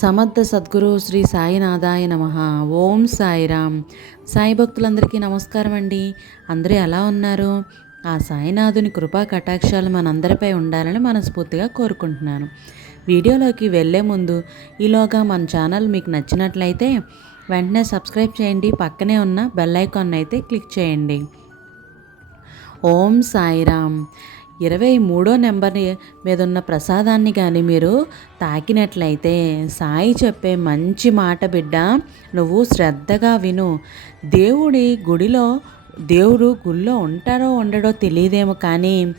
సమర్థ సద్గురు శ్రీ సాయినాథాయ నమ. ఓం సాయిరామ్. సాయి భక్తులందరికీ నమస్కారం అండి. అందరూ ఎలా ఉన్నారు? ఆ సాయినాథుని కృపా కటాక్షాలు మనందరిపై ఉండాలని మనస్ఫూర్తిగా కోరుకుంటున్నాను. వీడియోలోకి వెళ్ళే ముందు ఈలోగా మన ఛానల్ మీకు నచ్చినట్లయితే వెంటనే సబ్స్క్రైబ్ చేయండి. పక్కనే ఉన్న బెల్ ఐకాన్ అయితే క్లిక్ చేయండి. ఓం సాయిరామ్. ఇరవై మూడో నెంబర్ మీదున్న ప్రసాదాన్ని కానీ మీరు తాకినట్లయితే సాయి చెప్పే మంచి మాట బిడ్డ నువ్వు శ్రద్ధగా విను. దేవుడి గుడిలో దేవుడు గుళ్ళో ఉంటారో ఉండడో తెలియదేమో కానీ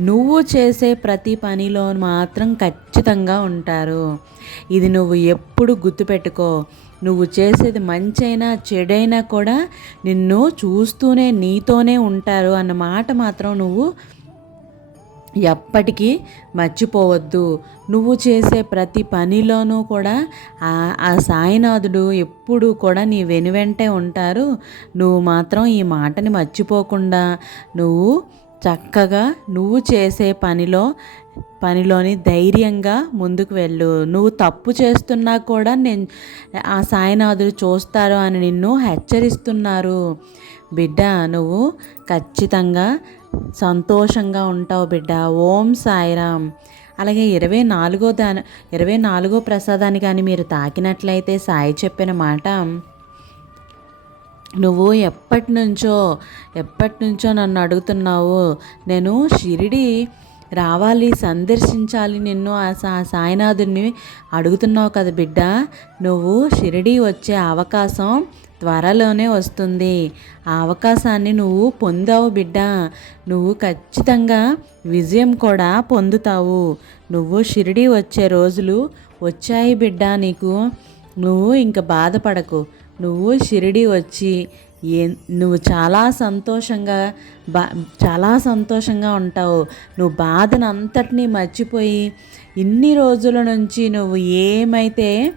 నువ్వు చేసే ప్రతి పనిలో మాత్రం ఖచ్చితంగా ఉంటారు. ఇది నువ్వు ఎప్పుడు గుర్తుపెట్టుకో. నువ్వు చేసేది మంచైనా చెడైనా కూడా నిన్ను చూస్తూనే నీతోనే ఉంటారు అన్న మాట మాత్రం నువ్వు ఎప్పటికీ మర్చిపోవద్దు. నువ్వు చేసే ప్రతి పనిలోనూ కూడా ఆ సాయినాథుడు ఎప్పుడు కూడా నీ వెనువెంటే ఉంటారు. నువ్వు మాత్రం ఈ మాటని మర్చిపోకుండా నువ్వు చక్కగా నువ్వు చేసే పనిలో పనిలోని ధైర్యంగా ముందుకు వెళ్ళు. నువ్వు తప్పు చేస్తున్నా కూడా నేను ఆ సాయినాథుడు చూస్తారు అని నిన్ను హెచ్చరిస్తున్నారు. బిడ్డ నువ్వు ఖచ్చితంగా సంతోషంగా ఉంటావు బిడ్డ. ఓం సాయిరామ్. అలాగే ఇరవై నాలుగో దాని ఇరవై నాలుగో ప్రసాదాన్ని కానీ మీరు తాకినట్లయితే సాయి చెప్పిన మాట నువ్వు ఎప్పటి నుంచో ఎప్పటి నుంచో నన్ను అడుగుతున్నావు నేను షిరిడి రావాలి సందర్శించాలి నిన్ను ఆ సా అడుగుతున్నావు కదా బిడ్డ. నువ్వు షిరిడి వచ్చే అవకాశం త్వరలోనే వస్తుంది. ఆ అవకాశాన్ని నువ్వు పొందావు బిడ్డ. నువ్వు ఖచ్చితంగా విజయం కూడా పొందుతావు. నువ్వు షిరిడి వచ్చే రోజులు వచ్చాయి బిడ్డ నీకు. నువ్వు ఇంక బాధపడకు. నువ్వు షిరిడి వచ్చి ఏ నువ్వు చాలా సంతోషంగా బా చాలా సంతోషంగా ఉంటావు. నువ్వు బాధను అంతటినీ మర్చిపోయి ఇన్ని రోజుల నుంచి నువ్వు ఏమైతే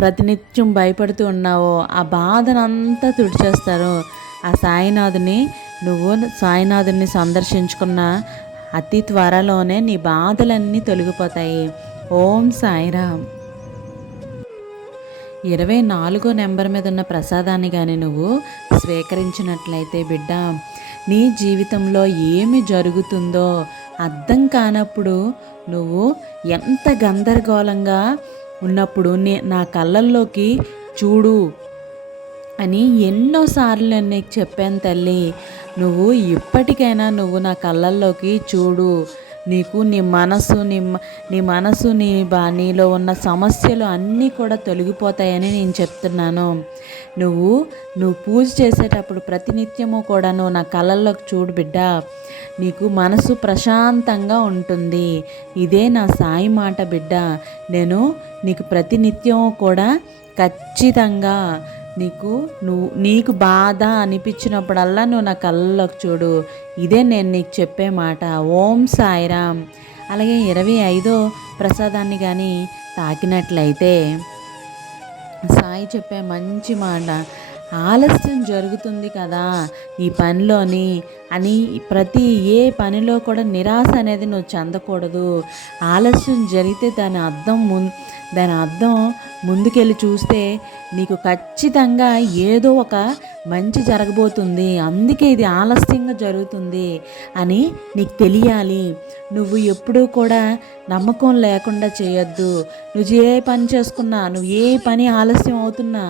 ప్రతినిత్యం భయపడుతూ ఉన్నావో ఆ బాధనంతా తుడిచేస్తారు. ఆ సాయినాథుని నువ్వు సాయినాథుని సందర్శించుకున్న అతి త్వరలోనే నీ బాధలన్నీ తొలగిపోతాయి. ఓం సాయిరామ్. ఇరవై నాలుగో నెంబర్ మీద ఉన్న ప్రసాదాన్ని కానీ నువ్వు స్వీకరించినట్లయితే బిడ్డ నీ జీవితంలో ఏమి జరుగుతుందో అర్థం కానప్పుడు నువ్వు ఎంత గందరగోళంగా ఉన్నప్పుడు నే నా కళ్ళల్లోకి చూడు అని ఎన్నోసార్లు నీకు చెప్పాను తల్లి. నువ్వు ఇప్పటికైనా నువ్వు నా కళ్ళల్లోకి చూడు. నీకు నీ మనసు నీ నీ మనసు నీ బా నీలో ఉన్న సమస్యలు అన్నీ కూడా తొలగిపోతాయని నేను చెప్తున్నాను. నువ్వు నువ్వు పూజ చేసేటప్పుడు ప్రతినిత్యము కూడా నువ్వు నా కళ్ళల్లోకి చూడు బిడ్డ. నీకు మనసు ప్రశాంతంగా ఉంటుంది. ఇదే నా సాయి మాట బిడ్డ. నేను నీకు ప్రతినిత్యం కూడా ఖచ్చితంగా నీకు నువ్వు నీకు బాధ అనిపించినప్పుడల్లా నువ్వు నా కళ్ళలోకి చూడు. ఇదే నేను నీకు చెప్పే మాట. ఓం సాయిరామ్. అలాగే ఇరవై ఐదో ప్రసాదాన్ని కానీ తాకినట్లయితే సాయి చెప్పే మంచి మాట. ఆలస్యం జరుగుతుంది కదా. ఈ పనిలోని అని ప్రతి ఏ పనిలో కూడా నిరాశ అనేది నువ్వు చెందకూడదు. ఆలస్యం జరిగితే దాని అర్థం ముందు దాని అర్థం ముందుకెళ్ళి చూస్తే నీకు ఖచ్చితంగా ఏదో ఒక మంచి జరగబోతుంది. అందుకే ఇది ఆలస్యంగా జరుగుతుంది అని నీకు తెలియాలి. నువ్వు ఎప్పుడూ కూడా నమ్మకం లేకుండా చేయొద్దు. నువ్వు ఏ పని చేసుకున్నా నువ్వు ఏ పని ఆలస్యం అవుతున్నా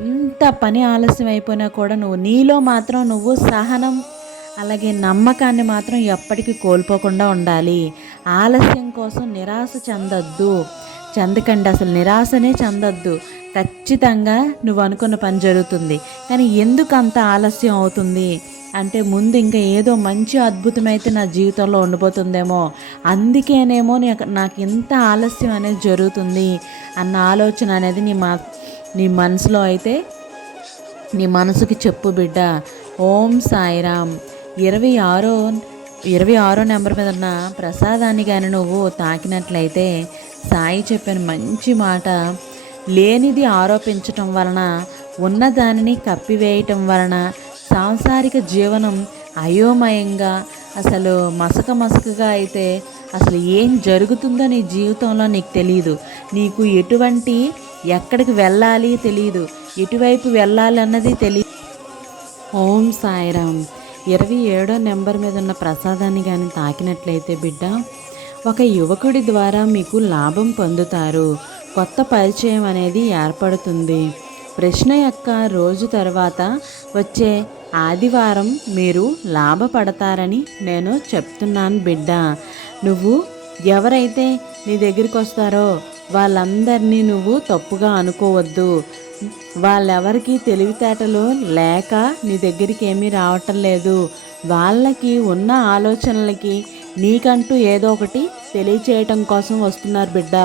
ఎంత పని ఆలస్యం అయిపోయినా కూడా నువ్వు నీలో మాత్రం నువ్వు సహనం అలాగే నమ్మకాన్ని మాత్రం ఎప్పటికీ కోల్పోకుండా ఉండాలి. ఆలస్యం కోసం నిరాశ చెందొద్దు. చెందకండి అసలు నిరాశనే చెందొద్దు. ఖచ్చితంగా నువ్వు అనుకున్న పని జరుగుతుంది. కానీ ఎందుకు అంత ఆలస్యం అవుతుంది? అంటే ముందు ఇంకా ఏదో మంచి అద్భుతమైతే నా జీవితంలో ఉండిపోతుందేమో. అందుకేనేమో నాకు ఇంత ఆలస్యం అనేది జరుగుతుంది అన్న ఆలోచన అనేది నీ మా నీ మనసులో అయితే నీ మనసుకి చెప్పు బిడ్డ. ఓం సాయిరామ్. ఇరవై ఆరో ఇరవై ఆరో నెంబర్ మీద ఉన్న ప్రసాదాన్ని కానీ నువ్వు తాకినట్లయితే సాయి చెప్పిన మంచి మాట. లేనిది ఆరోపించటం వలన ఉన్నదానిని కప్పివేయటం వలన సాంసారిక జీవనం అయోమయంగా అసలు మసక మసకగా అయితే అసలు ఏం జరుగుతుందో నీ జీవితంలో నీకు తెలియదు నీకు ఎటువంటి ఎక్కడికి వెళ్ళాలి తెలియదు ఎటువైపు వెళ్ళాలన్నది తెలియదు ఓం సాయిరామ్. ఇరవై ఏడో నెంబర్ మీద ఉన్న ప్రసాదాన్ని కానీ తాకినట్లయితే బిడ్డ ఒక యువకుడి ద్వారా మీకు లాభం పొందుతారు. కొత్త పరిచయం అనేది ఏర్పడుతుంది. ప్రశ్న యొక్క రోజు తర్వాత వచ్చే ఆదివారం మీరు లాభపడతారని నేను చెప్తున్నాను బిడ్డ. నువ్వు ఎవరైతే నీ దగ్గరికి వస్తారో వాళ్ళందరినీ నువ్వు తప్పుగా అనుకోవద్దు. వాళ్ళెవరికి తెలివితేటలు లేక నీ దగ్గరికి ఏమీ రావటం లేదు. వాళ్ళకి ఉన్న ఆలోచనలకి నీకంటూ ఏదో ఒకటి తెలియచేయటం కోసం వస్తున్నారు బిడ్డ.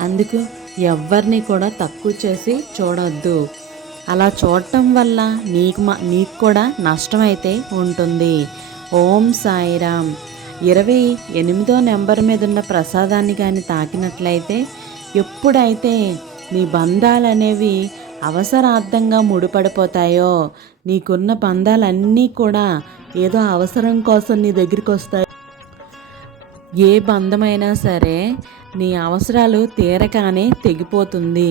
అందుకు ఎవరిని కూడా తక్కువ చేసి చూడొద్దు. అలా చూడటం వల్ల నీకు మా నీకు కూడా నష్టమైతే ఉంటుంది. ఓం సాయిరామ్. ఇరవై ఎనిమిదో నెంబర్ మీద ఉన్న ప్రసాదాన్ని కానీ తాకినట్లయితే ఎప్పుడైతే నీ బంధాలు అనేవి అవసరార్థంగా ముడిపడిపోతాయో నీకున్న బంధాలన్నీ కూడా ఏదో అవసరం కోసం నీ దగ్గరికి వస్తాయి ఏ బంధమైనా సరే నీ అవసరాలు తీరగానే తెగిపోతుంది.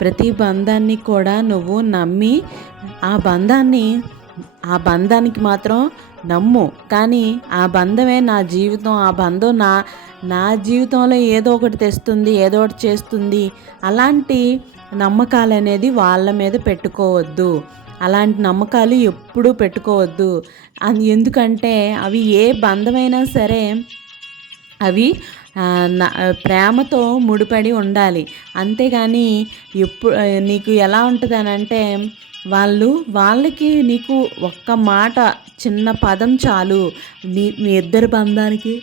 ప్రతి బంధాన్ని కూడా నువ్వు నమ్మి ఆ బంధాన్ని ఆ బంధానికి మాత్రం నమ్ము. కానీ ఆ బంధమే నా జీవితం ఆ బంధం నా నా జీవితంలో ఏదో ఒకటి తెస్తుంది ఏదో ఒకటి చేస్తుంది. అలాంటి నమ్మకాలు అనేది వాళ్ళ మీద పెట్టుకోవద్దు. అలాంటి నమ్మకాలు ఎప్పుడూ పెట్టుకోవద్దు. అది ఎందుకంటే అవి ఏ బంధమైనా సరే అవి ప్రేమతో ముడిపడి ఉండాలి. అంతేగాని ఎప్పుడు నీకు ఎలా ఉంటుంది అని అంటే వాళ్ళు వాళ్ళకి నీకు ఒక్క మాట చిన్న పదం చాలు. నీ మీ ఇద్దరి బంధానికి.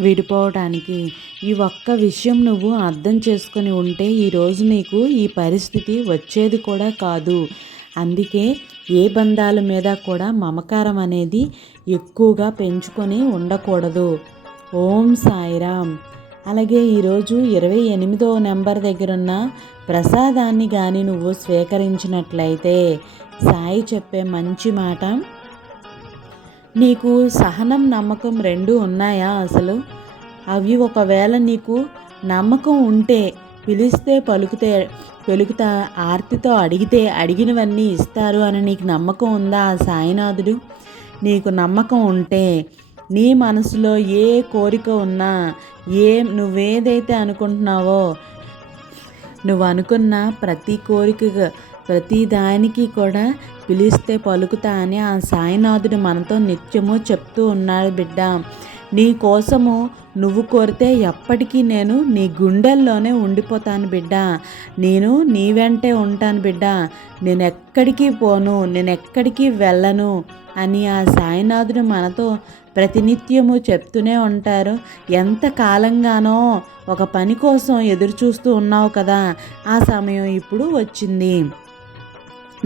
విడిపోవడానికి ఈ ఒక్క విషయం నువ్వు అర్థం చేసుకొని ఉంటే ఈరోజు నీకు ఈ పరిస్థితి వచ్చేది కూడా కాదు. అందుకే ఏ బంధాల మీద కూడా మమకారం అనేది ఎక్కువగా పెంచుకొని ఉండకూడదు. ఓం సాయిరామ్. అలాగే ఈరోజు ఇరవై ఎనిమిదో నెంబర్ దగ్గరున్న ప్రసాదాన్ని కానీ నువ్వు స్వీకరించినట్లయితే సాయి చెప్పే మంచి మాట నీకు సహనం నమ్మకం రెండు ఉన్నాయా అసలు? అవి ఒకవేళ నీకు నమ్మకం ఉంటే పిలిస్తే పలుకుతే పెలుకుతా ఆర్తితో అడిగితే అడిగినవన్నీ ఇస్తారు అని నీకు నమ్మకం ఉందా ఆ సాయినాథుడు? నీకు నమ్మకం ఉంటే నీ మనసులో ఏ కోరిక ఉన్నా ఏ నువ్వేదైతే అనుకుంటున్నావో నువ్వు అనుకున్న ప్రతి కోరిక ప్రతిదానికి కూడా పిలిస్తే పలుకుతా అని ఆ సాయినాథుడు మనతో నిత్యము చెప్తూ ఉన్నాడు బిడ్డ. నీ కోసము నువ్వు కోరితే ఎప్పటికీ నేను నీ గుండెల్లోనే ఉండిపోతాను బిడ్డ. నేను నీ వెంటే ఉంటాను బిడ్డ. నేను ఎక్కడికి పోను నేను ఎక్కడికి వెళ్ళను అని ఆ సాయినాథుడు మనతో ప్రతినిత్యము చెప్తూనే ఉంటారు. ఎంత కాలంగానో ఒక పని కోసం ఎదురు చూస్తూ ఉన్నావు కదా ఆ సమయం ఇప్పుడు వచ్చింది.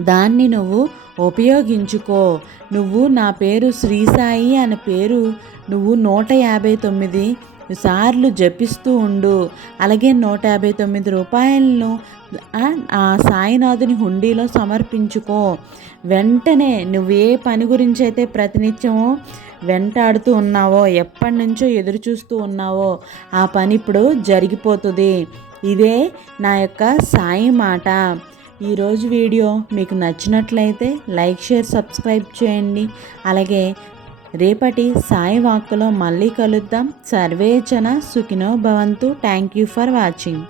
దాన్ని నువ్వు ఉపయోగించుకో. నువ్వు నా పేరు శ్రీసాయి అనే పేరు నువ్వు నూట యాభై తొమ్మిది సార్లు జపిస్తూ ఉండు. అలాగే నూట యాభై తొమ్మిది రూపాయలను ఆ సాయినాథుని హుండీలో సమర్పించుకో. వెంటనే నువ్వు ఏ పని గురించి అయితే ప్రతినిత్యము వెంటాడుతూ ఉన్నావో ఎప్పటి నుంచో ఎదురు చూస్తూ ఉన్నావో ఆ పని ఇప్పుడు జరిగిపోతుంది. ఇదే నా యొక్క సాయి మాట. ఈరోజు వీడియో మీకు నచ్చినట్లయితే లైక్ షేర్ సబ్స్క్రైబ్ చేయండి. అలాగే రేపటి సాయి వాక్కులో మళ్ళీ కలుద్దాం. సర్వేచన సుఖినో భవంతు. Thank you for watching